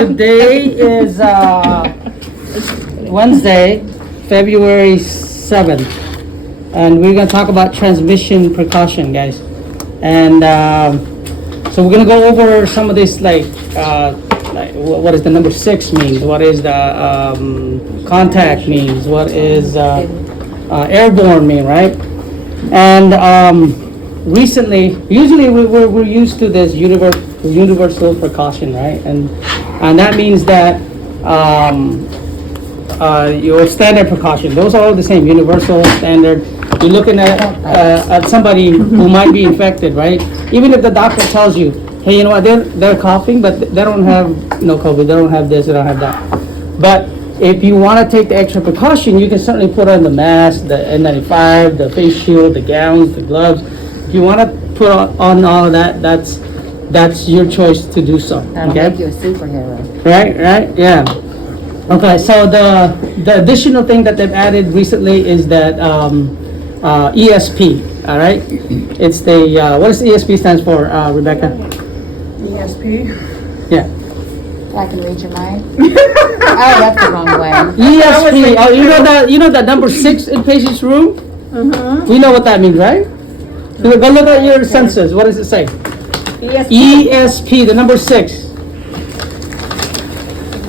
Today is Wednesday, February 7th, and we're going to talk about transmission precaution, guys. And so we're going to go over some of this, like what is the number 6 means, what is the contact means, what is airborne mean, right? And recently, usually we're used to this universal precaution, right? And that means that your standard precaution, those are all the same, universal, standard. You're looking at somebody who might be infected, right? Even if the doctor tells you, hey, you know what, they're coughing, but they don't have COVID, they don't have this, they don't have that. But if you want to take the extra precaution, you can certainly put on the mask, the N95, the face shield, the gowns, the gloves. If you want to put on all of that, that's your choice to do so. That'll Okay? make you a superhero. Right, yeah. Okay, so the additional thing that they've added recently is that ESP. All right, it's the what does ESP stands for, Rebecca? ESP. Yeah. I can read your mind. I left the wrong way. ESP. Oh, you know that number 6 in patient's room. We know what that means, right? Go look at your sensors. What does it say? ESP, the number 6.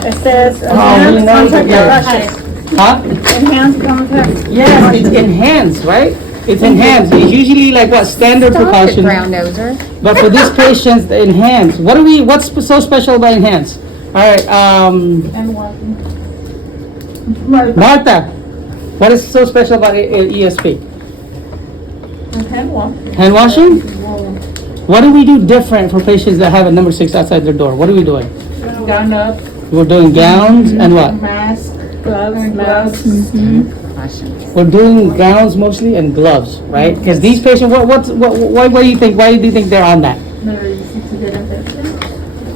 It says Oh, we know that, yeah. Huh? enhanced contact. Yeah, it's enhanced, right? It's enhanced. It's usually like what, standard Stop it, precaution. brown noser. But for this patient, the enhanced. What's so special about enhanced? All right, And what? Martha, what is so special about ESP? Hand wash. Hand washing? What do we do different for patients that have a number 6 outside their door? What are we doing? Gown up. We're doing gowns and what? Mask. Gloves. Caution. We're doing gowns mostly and gloves, right? Because these patients, why do you think? Why do you think they're on that?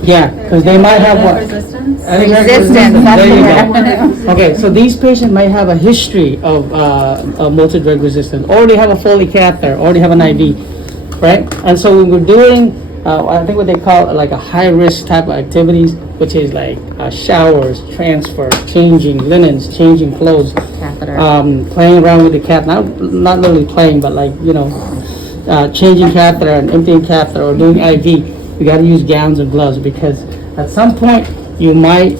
Yeah, because they might have what? Resistance. There you go. Okay, so these patients might have a history of multi-drug resistance, or they have a Foley catheter, or they have an IV, right? And so when we're doing, I think what they call like a high-risk type of activities, which is like showers, transfer, changing linens, changing clothes, Catheter. playing around with the catheter, not literally playing, but like, changing catheter and emptying catheter or doing IV, you got to use gowns and gloves because at some point you might,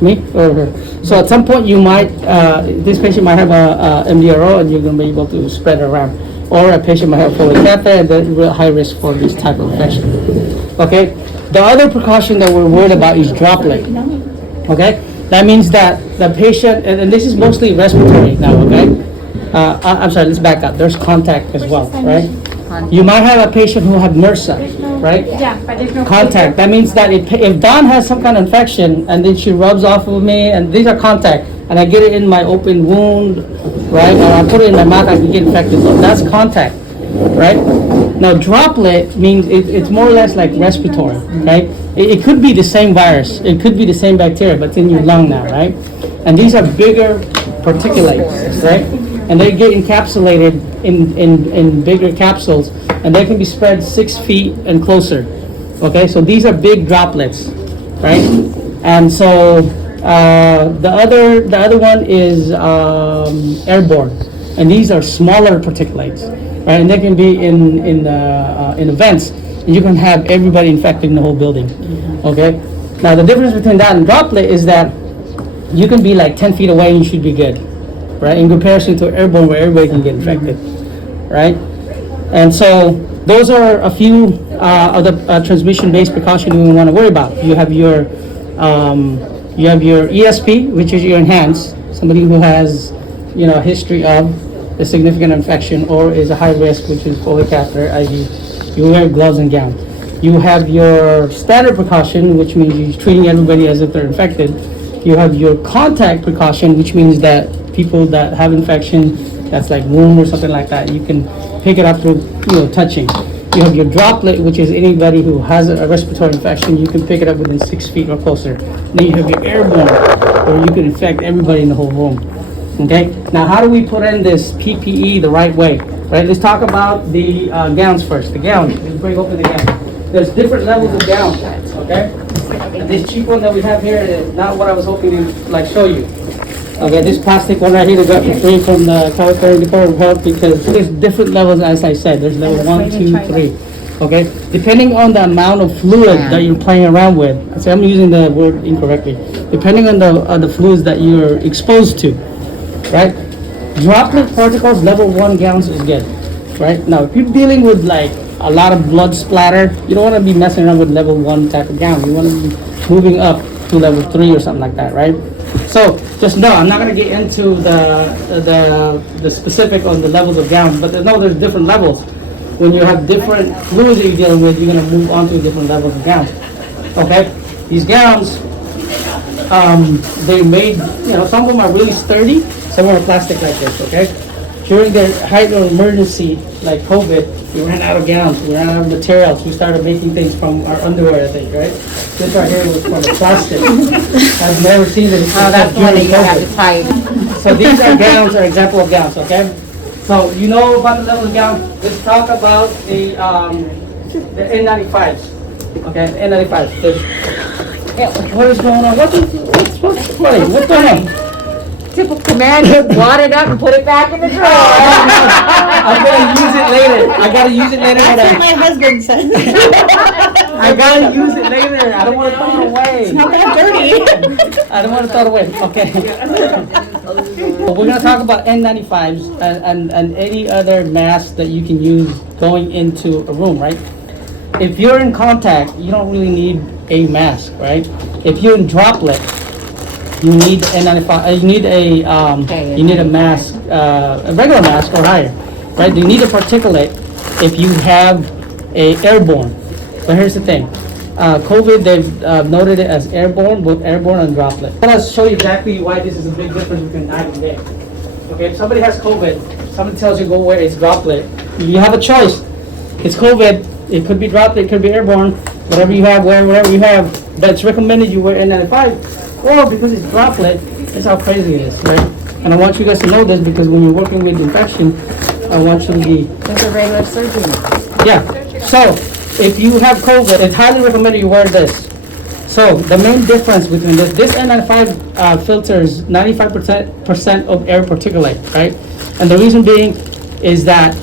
me or her? So at some point you might, this patient might have a MDRO and you're going to be able to spread it around. Or a patient might have a Foley catheter and they're real high risk for this type of infection. Okay? The other precaution that we're worried about is droplet. Okay? That means that the patient, and this is mostly respiratory now, okay? I'm sorry, let's back up. There's contact as well, right? You might have a patient who have MRSA, right? Yeah, but there's no Contact. That means that if Dawn has some kind of infection and then she rubs off of me, and these are contact, and I get it in my open wound, right? Or I put it in my mouth, I can get infected. So that's contact, right? Now droplet means it's more or less like respiratory, right? It could be the same virus, it could be the same bacteria, but it's in your lung now, right? And these are bigger particulates, right? And they get encapsulated in bigger capsules, and they can be spread 6 feet and closer. Okay, so these are big droplets, right? And so the other one is airborne, and these are smaller particulates, right? And they can be in events, and you can have everybody infected in the whole building. Okay, now the difference between that and droplet is that you can be like 10 feet away and you should be good, right? In comparison to airborne where everybody can get infected, right? And so those are a few of the transmission-based precautions we want to worry about. You have your ESP, which is your enhanced, somebody who has, a history of a significant infection or is a high risk, which is Foley catheter, IV. You wear gloves and gown. You have your standard precaution, which means you're treating everybody as if they're infected. You have your contact precaution, which means that people that have infection, that's like wound or something like that, you can pick it up through, touching. You have your droplet, which is anybody who has a respiratory infection, you can pick it up within 6 feet or closer. Then you have your airborne, where you can infect everybody in the whole room. Okay, now how do we put in this PPE the right way? Right, let's talk about the gowns first. The gowns, let's break open the gown. There's different levels of gowns, okay? And this cheap one that we have here is not what I was hoping to like show you. Okay, this plastic one right here, we got for free from the California Department of Health because there's different levels, as I said. There's level 1, 2, 3. Okay, depending on the amount of fluid that you're playing around with. See, I'm using the word incorrectly. Depending on the fluids that you're exposed to, right? Droplet particles, level 1 gallons is good, right? Now, if you're dealing with like a lot of blood splatter, you don't want to be messing around with level 1 type of gallon. You want to be moving up to level 3 or something like that, right? So just know, I'm not going to get into the specific on the levels of gallons, but there's different levels. When you have different fluids that you're dealing with, you're going to move on to different levels of gallons. Okay? These gallons, they made, some of them are really sturdy, some are plastic like this, okay? During the height of emergency, like COVID, we ran out of gallons, we ran out of materials, we started making things from our underwear, I think, right? This right here was from plastic. I've never seen this. Oh, that's the one that during you have COVID. to type. So these are gallons, are example of gallons, okay? So you know about the level of gallons. Let's talk about the N95s. Okay, the N95s. What is going on? What's funny? What's going on? Typical command, just wad it up and put it back in the drawer. I'm gonna use it later. I gotta use it later. That's what my husband says. I gotta use it later. I don't want to throw it away. Not that dirty. I don't want to throw it away. Okay. Well, we're gonna talk about N95s and any other mask that you can use going into a room, right? If you're in contact, you don't really need a mask, right? If you're in droplet, you need N95. You need a mask, a regular mask or higher, right? You need a particulate if you have a airborne. But here's the thing. COVID, they've noted it as airborne, both airborne and droplet. I'm going to show you exactly why this is a big difference between night and day. Okay, if somebody has COVID, somebody tells you go where it's droplet, you have a choice. It's COVID, it could be droplet, it could be airborne, whatever you have, wear whatever you have, but it's recommended you wear N95, or because it's droplet, that's how crazy it is, right? And I want you guys to know this because when you're working with infection, I want you to be... That's a regular surgery. Yeah, so if you have COVID, it's highly recommended you wear this. So the main difference between this N95 filters 95% of air particulate, right? And the reason being is that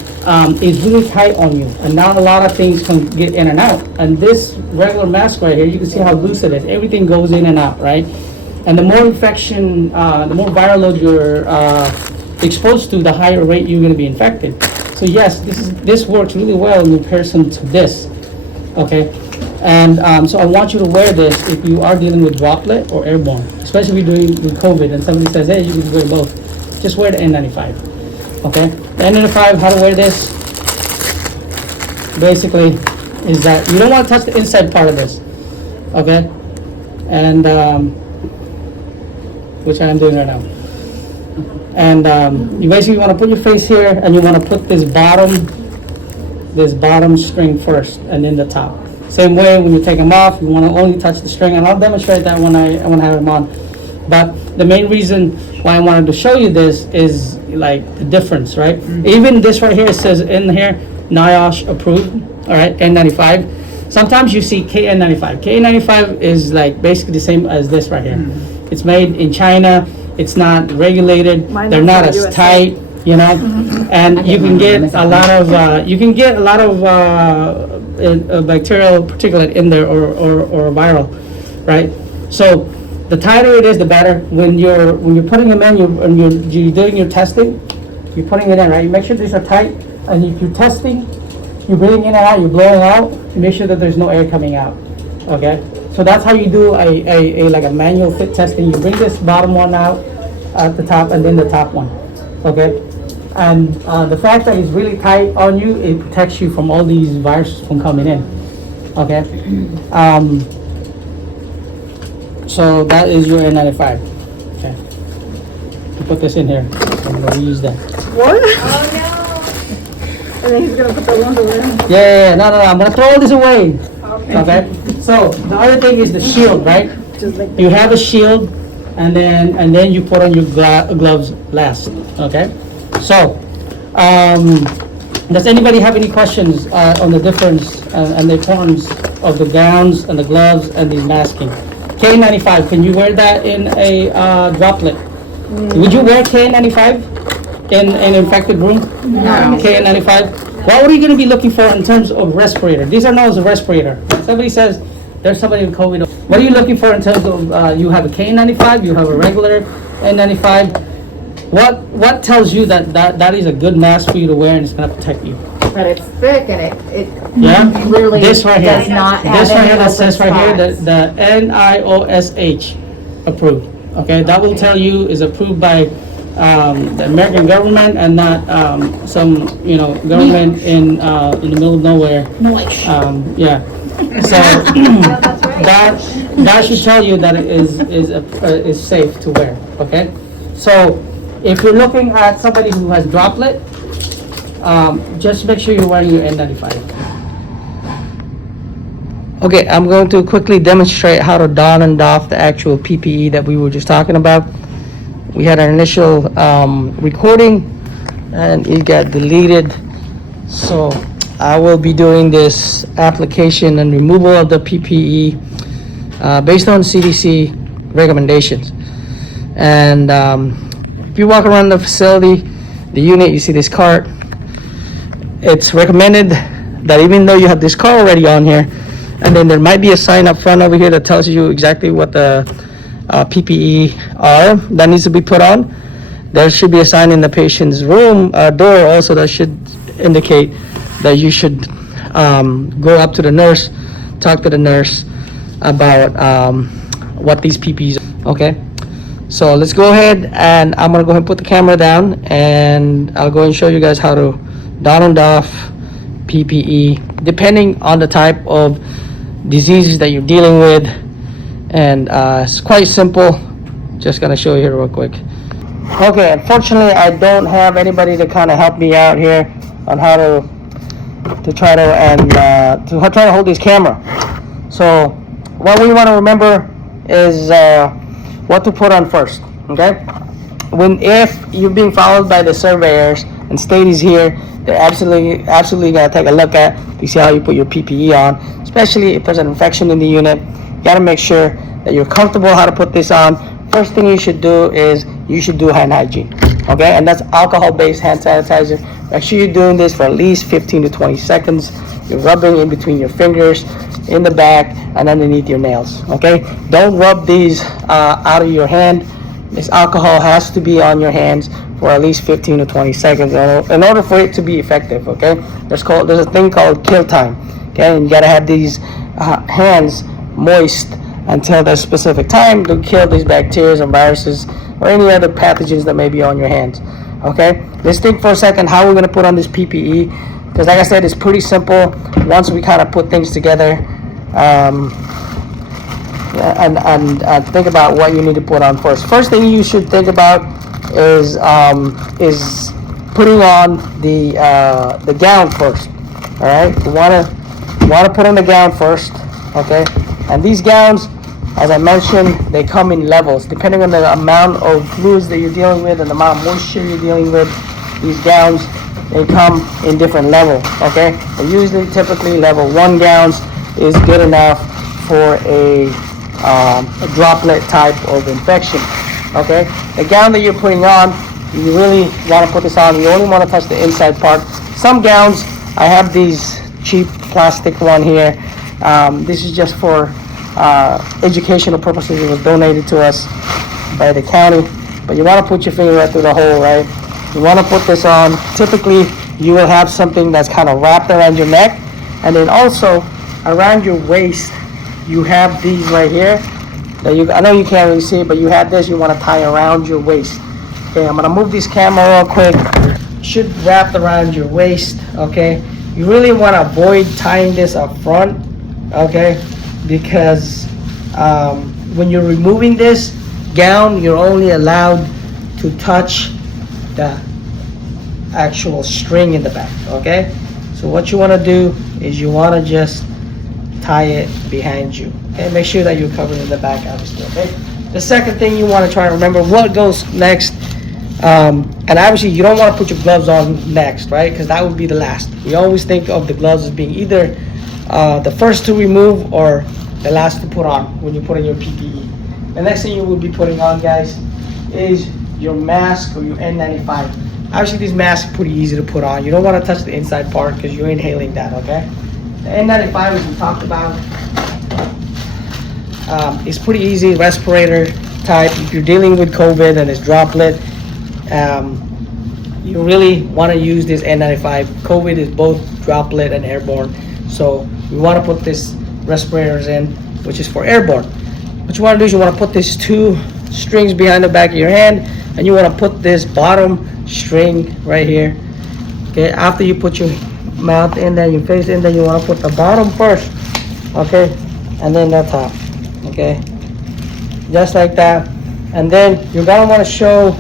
it's really tight on you, and not a lot of things can get in and out. And this regular mask right here, you can see how loose it is. Everything goes in and out, right? And the more infection, the more viral load you're exposed to, the higher rate you're going to be infected. So yes, this works really well in comparison to this. Okay, and so I want you to wear this if you are dealing with droplet or airborne, especially if you're doing with COVID and somebody says, hey, you can wear both. Just wear the N95. Okay, the N95, how to wear this, basically, is that you don't want to touch the inside part of this. Okay, and which I am doing right now. And you basically want to put your face here, and you want to put this bottom string first, and then the top. Same way when you take them off, you want to only touch the string, and I'll demonstrate that when I have them on. But the main reason why I wanted to show you this is like the difference, right? Even this right here, it says in here, NIOSH approved, all right, N95. Sometimes you see KN95. KN95 is like basically the same as this right here. It's made in China. It's not regulated. They're not as tight, you know. And you can get a lot of bacterial particulate in there or viral, right? So the tighter it is, the better. When you're putting them in, you're doing your testing. You're putting it in, right? You make sure these are tight, and if you're testing, you're breathing in and out, you're blowing out. You make sure that there's no air coming out. Okay. So that's how you do a like a manual fit testing. You bring this bottom one out at the top, and then the top one. Okay. And the fact that it's really tight on you, it protects you from all these viruses from coming in. Okay. So that is your N95. Okay. You put this in here. I'm gonna reuse that. What? Oh no. And then he's gonna put the ones away. Yeah. No. I'm gonna throw all this away. Okay. So the other thing is the shield, right? Just like You have a shield, and then you put on your gloves last. Okay. So, does anybody have any questions on the difference and the importance of the gowns and the gloves and the masking. K95, can you wear that in a droplet? Would you wear K95 in an infected room? No. K95? What are you going to be looking for in terms of respirator? These are known as a respirator. Somebody says there's somebody with COVID. What are you looking for in terms of you have a K95, you have a regular N95? What tells you that is a good mask for you to wear and it's going to protect you? But it's thick and it Yeah? really This right here. does not have This right any here that open says right here, spots. the NIOSH approved. Okay, that will tell you is approved by the American government and not some government in the middle of nowhere. Yeah. So that should tell you that it is safe to wear. Okay. So if you're looking at somebody who has droplet, just make sure you're wearing your N95. Okay, I'm going to quickly demonstrate how to don and doff the actual PPE that we were just talking about. We had an initial recording and it got deleted. So I will be doing this application and removal of the PPE based on CDC recommendations. And if you walk around the facility, the unit, you see this cart. It's recommended that even though you have this car already on here, and then there might be a sign up front over here that tells you exactly what the PPE are that needs to be put on. There should be a sign in the patient's room door also that should indicate that you should go up to the nurse, talk to the nurse about what these PPEs are. Okay, so let's go ahead and I'm gonna go ahead and put the camera down and I'll go ahead and show you guys how to don and doff PPE depending on the type of diseases that you're dealing with. And it's quite simple. Just gonna show you here real quick. Okay, unfortunately I don't have anybody to kind of help me out here on how to try to hold this camera. So what we want to remember is what to put on first. Okay, if you're being followed by the surveyors and state is here, they're absolutely gonna take a look at to see how you put your PPE on, especially if there's an infection in the unit. You gotta make sure that you're comfortable how to put this on. First thing you should do is you should do hand hygiene. Okay, and that's alcohol-based hand sanitizer. Make sure you're doing this for at least 15 to 20 seconds. You're rubbing in between your fingers, in the back, and underneath your nails. Okay, don't rub these out of your hand. This alcohol has to be on your hands for at least 15 to 20 seconds in order for it to be effective. Okay, there's a thing called kill time. Okay, and you gotta have these hands moist until that specific time to kill these bacteria and viruses or any other pathogens that may be on your hands. Okay, let's think for a second how we're going to put on this PPE, because like I said, it's pretty simple once we kind of put things together and think about what you need to put on first. First thing you should think about is putting on the gown first. All right, you want to put on the gown first. Okay, and these gowns, as I mentioned, they come in levels depending on the amount of fluids that you're dealing with and the amount of moisture you're dealing with. These gowns, they come in different levels. Okay, but usually typically level 1 gowns is good enough for a droplet type of infection. Okay, the gown that you're putting on, you really want to put this on, you only want to touch the inside part. Some gowns, I have these cheap plastic one here. This is just for educational purposes. It was donated to us by the county, but you want to put your finger right through the hole, right? You want to put this on. Typically you will have something that's kind of wrapped around your neck, and then also around your waist you have these right here that I know you can't really see it, but you have this you want to tie around your waist. Okay, I'm going to move this camera real quick. Should wrap around your waist. Okay, you really want to avoid tying this up front. Okay, because when you're removing this gown, you're only allowed to touch the actual string in the back. Okay, so what you want to do is you want to just tie it behind you. Okay, make sure that you're covered in the back, obviously. Okay, the second thing you want to try to remember what goes next, and obviously you don't want to put your gloves on next, right? Because that would be the last. We always think of the gloves as being either the first to remove or the last to put on when you put in your PPE. The next thing you will be putting on, guys, is your mask or your N95. Obviously, these masks are pretty easy to put on. You don't want to touch the inside part because you're inhaling that, okay? The N95, as we talked about, is pretty easy, respirator type. If you're dealing with COVID and it's droplet, you really want to use this N95. COVID is both droplet and airborne, so we want to put this respirators in, which is for airborne. What you want to do is you want to put these two strings behind the back of your hand, and you want to put this bottom string right here. Okay, after you put your mouth in there, your face in there, you want to put the bottom first, okay, and then the top, okay, just like that. And then you're gonna want to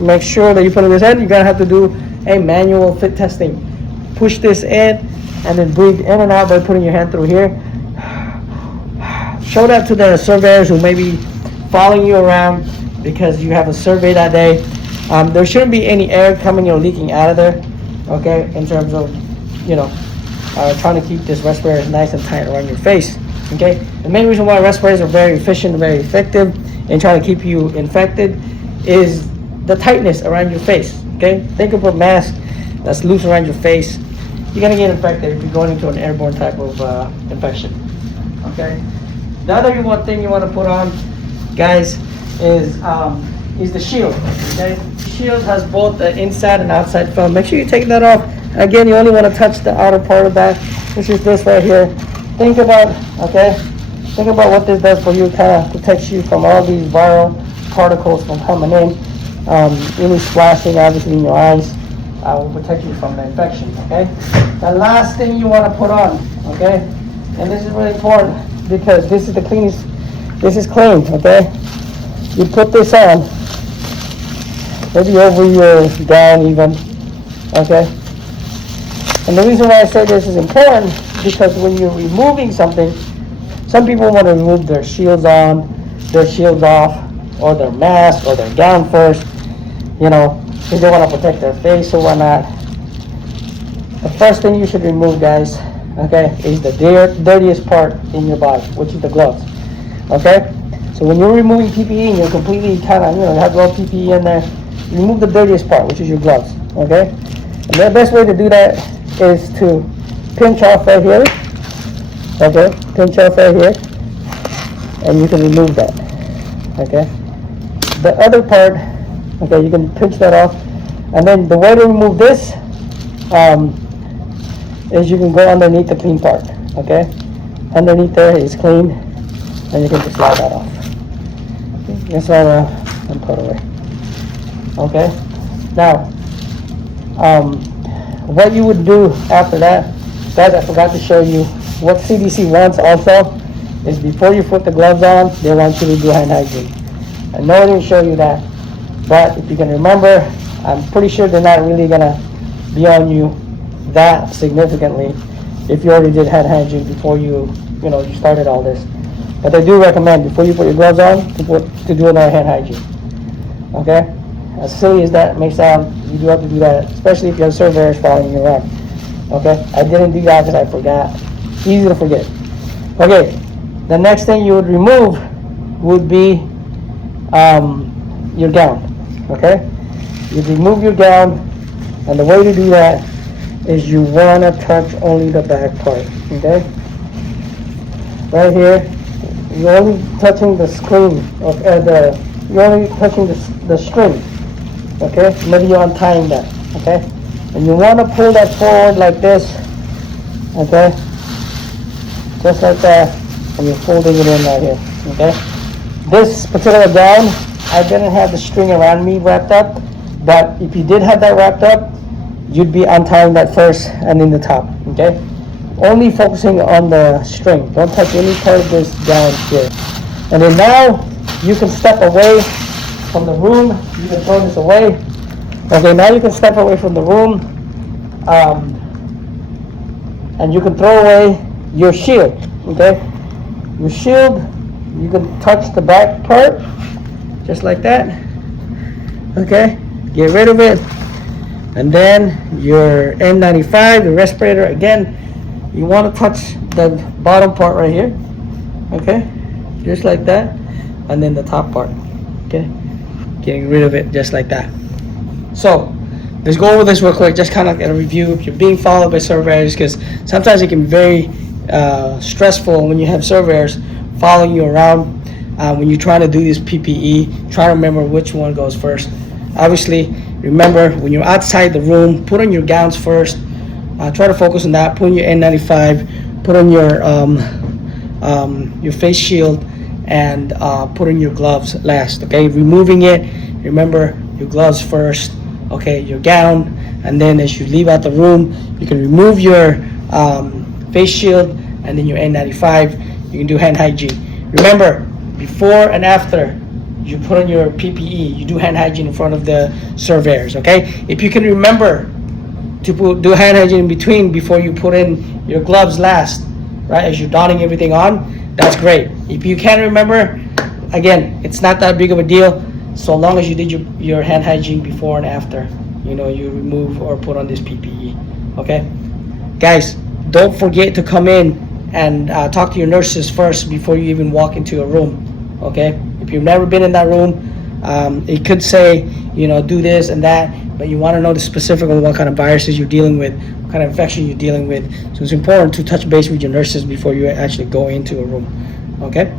make sure that you put it in this end. You're gonna have to do a manual fit testing. Push this in and then breathe in and out by putting your hand through here. Show that to the surveyors who may be following you around because you have a survey that day. There shouldn't be any air coming or leaking out of there, okay, in terms of, trying to keep this respirator nice and tight around your face, okay? The main reason why respirators are very efficient and very effective in trying to keep you infected is the tightness around your face, okay? Think of a mask that's loose around your face. You're gonna get infected if you're going into an airborne type of infection, okay? The other thing you want to put on, guys, is the shield, okay? Shield has both the inside and outside film. Make sure you take that off. Again, you only want to touch the outer part of that, which is this right here. Think about what this does for you. Kind of protects you from all these viral particles from coming in. Any splashing, obviously, in your eyes will protect you from the infection, okay? The last thing you want to put on, okay? And this is really important because this is the cleanest, this is clean, okay? You put this on, maybe over your gown even, okay? And the reason why I say this is important because when you're removing something, some people want to remove their shields on, their shields off, or their mask or their gown first, because they want to protect their face or whatnot. The first thing you should remove, guys, okay, is the dirtiest part in your body, which is the gloves, okay? So when you're removing PPE and you're completely kind of, have all PPE in there, remove the dirtiest part, which is your gloves, okay? And the best way to do that is to pinch off right here, okay? Pinch off right here, and you can remove that, okay? The other part, okay, you can pinch that off, and then the way to remove this is you can go underneath the clean part, okay? Underneath there is clean, and you can just slide that off. That's all and put away. Okay. Now, what you would do after that, guys, I forgot to show you what CDC wants also is before you put the gloves on, they want you to do hand hygiene. I know I didn't show you that, but if you can remember, I'm pretty sure they're not really gonna be on you that significantly if you already did hand hygiene before you started all this. But I do recommend before you put your gloves on to do another hand hygiene. Okay? As silly as that may sound, you do have to do that, especially if you have surveyors following you around. Okay? I didn't do that because I forgot. Easy to forget. Okay, the next thing you would remove would be your gown. Okay? You remove your gown, and the way to do that is you want to touch only the back part. Okay? Right here. You're only touching the screen of you're only touching the string, okay? Maybe you're untying that, okay? And you want to pull that forward like this, okay? Just like that, and you're folding it in right here, okay? This particular gown, I didn't have the string around me wrapped up, but if you did have that wrapped up, you'd be untying that first and then the top, okay? Only focusing on the string. Don't touch any part of this gown here. And then now you can step away from the room. You can throw this away. Okay, now you can step away from the room, and you can throw away your shield. Okay, your shield. You can touch the back part, just like that. Okay, get rid of it, and then your N95, the respirator again. You want to touch the bottom part right here, okay, just like that, and then the top part, okay, getting rid of it just like that. So let's go over this real quick, just kind of like a review. If you're being followed by surveyors, because sometimes it can be very stressful when you have surveyors following you around when you're trying to do this PPE. Try to remember which one goes first. Obviously, remember when you're outside the room, put on your gowns first. Try to focus on that. Put on your N95. Put on your face shield, and put on your gloves last. Okay, removing it. Remember your gloves first. Okay, your gown, and then as you leave out the room, you can remove your face shield and then your N95. You can do hand hygiene. Remember, before and after you put on your PPE, you do hand hygiene in front of the surveyors. Okay, if you can remember to do hand hygiene in between before you put in your gloves last, right, as you're donning everything on, that's great. If you can't remember, again, it's not that big of a deal, so long as you did your hand hygiene before and after, you remove or put on this PPE. Okay, guys, don't forget to come in and talk to your nurses first before you even walk into a room. Okay, if you've never been in that room, it could say, do this and that, but you want to know the specific of what kind of viruses you're dealing with, what kind of infection you're dealing with. So it's important to touch base with your nurses before you actually go into a room. Okay.